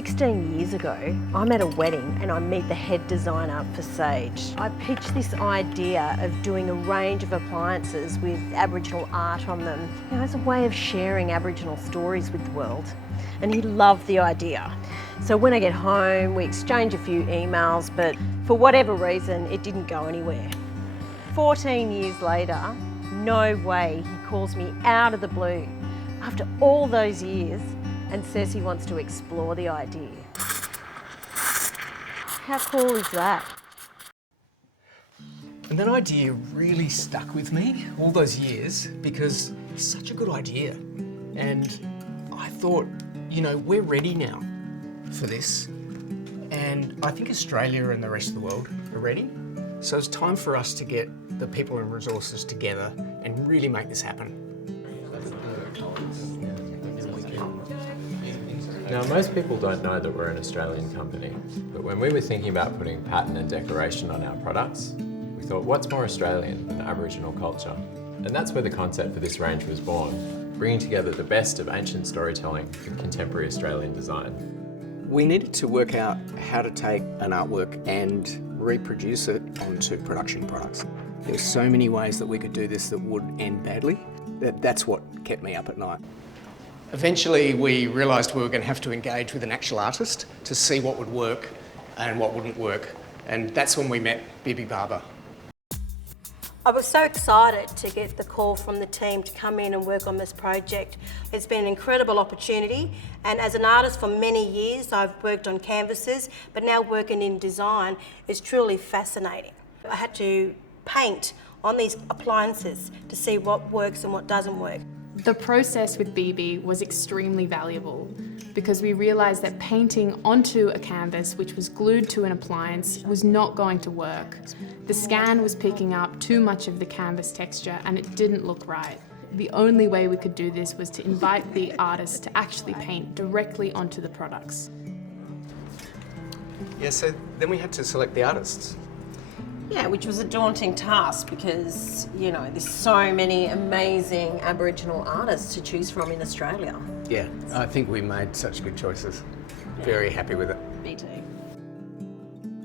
16 years ago, I'm at a wedding and I meet the head designer for Sage. I pitched this idea of doing a range of appliances with Aboriginal art on them, as a way of sharing Aboriginal stories with the world. And he loved the idea. So when I get home, we exchange a few emails, but for whatever reason, it didn't go anywhere. 14 years later, no way, he calls me out of the blue after all those years and says he wants to explore the idea. How cool is that? And that idea really stuck with me all those years because it's such a good idea. And I thought, you know, we're ready now for this. And I think Australia and the rest of the world are ready. So it's time for us to get the people and resources together and really make this happen. Now, most people don't know that we're an Australian company, but when we were thinking about putting pattern and decoration on our products, we thought, what's more Australian than Aboriginal culture? And that's where the concept for this range was born, bringing together the best of ancient storytelling with contemporary Australian design. We needed to work out how to take an artwork and reproduce it onto production products. There were so many ways that we could do this that would end badly. That's what kept me up at night. Eventually we realised we were going to have to engage with an actual artist to see what would work and what wouldn't work. And that's when we met Bibi Barba. I was so excited to get the call from the team to come in and work on this project. It's been an incredible opportunity, and as an artist for many years I've worked on canvases, but now working in design is truly fascinating. I had to paint on these appliances to see what works and what doesn't work. The process with Bibi was extremely valuable because we realised that painting onto a canvas which was glued to an appliance was not going to work. The scan was picking up too much of the canvas texture and it didn't look right. The only way we could do this was to invite the artist to actually paint directly onto the products. Yeah, so then we had to select the artists. Yeah, which was a daunting task because, you know, there's so many amazing Aboriginal artists to choose from in Australia. Yeah, I think we made such good choices. Very happy with it. Me too.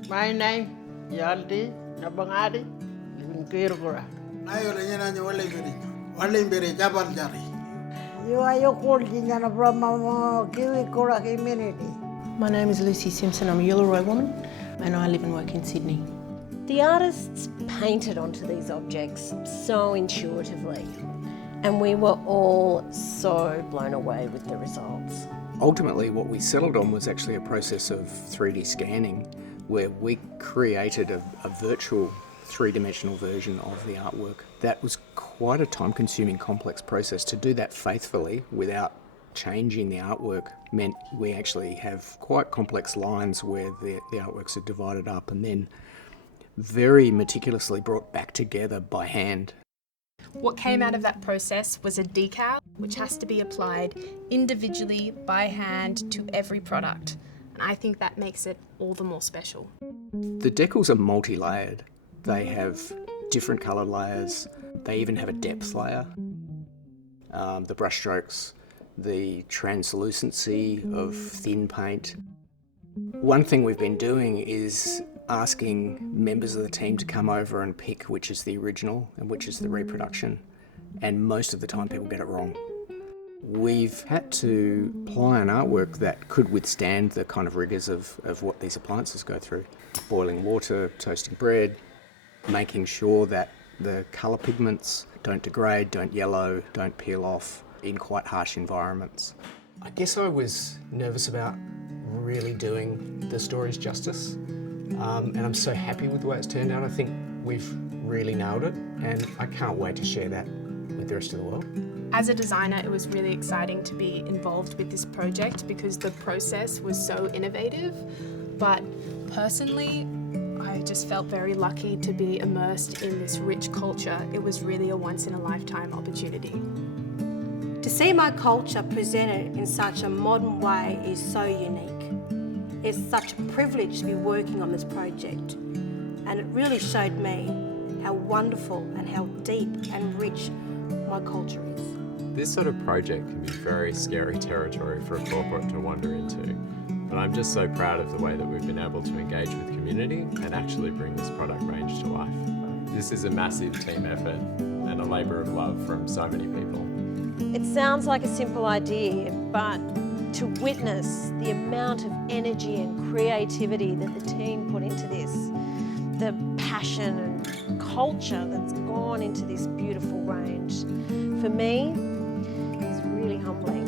My name, Yalti Napangati, live in Curator. Warlimpirrnga Tjapaltjarri. YEUultji from Kiwi community. My name is Lucy Simpson. I'm a Uluru woman and I live and work in Sydney. The artists painted onto these objects so intuitively, and we were all so blown away with the results. Ultimately, what we settled on was actually a process of 3D scanning where we created a virtual three-dimensional version of the artwork. That was quite a time-consuming, complex process. To do that faithfully without changing the artwork meant we actually have quite complex lines where the artworks are divided up and then very meticulously brought back together by hand. What came out of that process was a decal, which has to be applied individually by hand to every product. And I think that makes it all the more special. The decals are multi-layered. They have different coloured layers. They even have a depth layer. The brush strokes, the translucency of thin paint. One thing we've been doing is asking members of the team to come over and pick which is the original and which is the reproduction, and most of the time people get it wrong. We've had to apply an artwork that could withstand the kind of rigours of what these appliances go through. Boiling water, toasting bread, making sure that the colour pigments don't degrade, don't yellow, don't peel off in quite harsh environments. I guess I was nervous about really doing the stories justice. And I'm so happy with the way it's turned out. I think we've really nailed it and I can't wait to share that with the rest of the world. As a designer, it was really exciting to be involved with this project because the process was so innovative. But personally, I just felt very lucky to be immersed in this rich culture. It was really a once-in-a-lifetime opportunity. To see my culture presented in such a modern way is so unique. It's such a privilege to be working on this project, and it really showed me how wonderful and how deep and rich my culture is. This sort of project can be very scary territory for a corporate to wander into. But I'm just so proud of the way that we've been able to engage with community and actually bring this product range to life. This is a massive team effort and a labour of love from so many people. It sounds like a simple idea, but to witness the amount of energy and creativity that the team put into this, the passion and culture that's gone into this beautiful range, for me, it's really humbling.